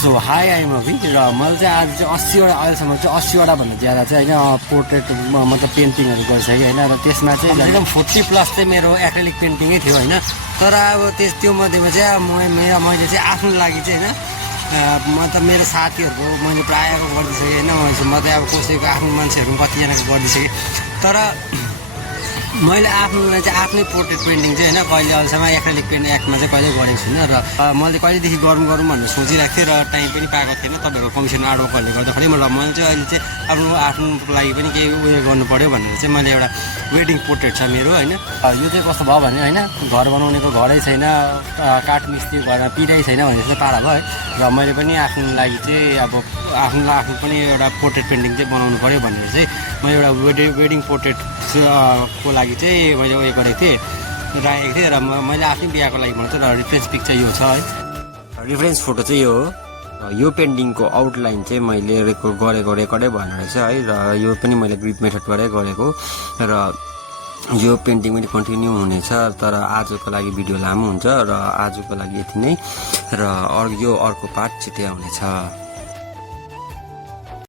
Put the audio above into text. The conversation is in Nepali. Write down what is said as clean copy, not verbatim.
सो हाई आइम अभि र मैले चाहिँ आज चाहिँ 80वटा अहिलेसम्म चाहिँ 80वटा भन्दा ज्यादा चाहिँ होइन पोर्ट्रेट मतलब पेन्टिङहरू गरिसकेँ होइन र त्यसमा चाहिँ एकदम 40 प्लस चाहिँ मेरो एक्रेलिक पेन्टिङै थियो होइन तर अब त्यो मध्येमा चाहिँ मैले चाहिँ आफ्नो लागि चाहिँ होइन मतलब मेरो साथीहरूको मैले प्रायःको गरिदिइसकेँ होइन म चाहिँ अब कसैको आफ्नो मान्छेहरू कतिजनाको गरिदिइसकेँ तर मैले आफ्नोलाई चाहिँ आफ्नै पोर्ट्रेट पेन्टिङ चाहिँ होइन कहिले अहिलेसम्म एक्रेलिक पेन्ट एक्टमा चाहिँ कहिले गरेको छुइनँ र मैले कहिलेदेखि गरौँ भनेर सोचिरहेको थिएँ र टाइम पनि पाएको थिएन तपाईँहरूको कमिसन आडोकहरूले गर्दाखेरि मैले चाहिँ अहिले चाहिँ आफ्नो लागि पनि केही उयो गर्नु पऱ्यो भनेर चाहिँ मैले एउटा वेडिङ पोर्ट्रेट छ मेरो होइन यो चाहिँ कस्तो भयो भने होइन घर बनाउनेको घरै छैन काठ मिस्त्री घरमा पिरै छैन भने चाहिँ पारा भयो र मैले पनि आफ्नो लागि चाहिँ अब आफ्नो पनि एउटा पोर्ट्रेट पेन्टिङ चाहिँ बनाउनु पऱ्यो भनेर चाहिँ मैले एउटा वेडिङ पोर्ट्रेट को लागि चाहिँ मैले उयो गरेको थिएँ राखेको थिएँ र मैले आफ्नै बिहाको लागि बनाउँछु र रिफरेन्स पिक्चर यो छ है रिफरेन्स फोटो चाहिँ यो हो यो पेन्टिङको आउटलाइन चाहिँ मैले रेकर्डै भएन रहेछ है र यो पनि मैले ग्रिप मेथडबाटै गरेको र यो पेन्टिङ पनि कन्टिन्यू हुनेछ तर आजको लागि भिडियो लामो हुन्छ र आजको लागि यति नै र यो अर्को पार्ट छिट्टै आउनेछ।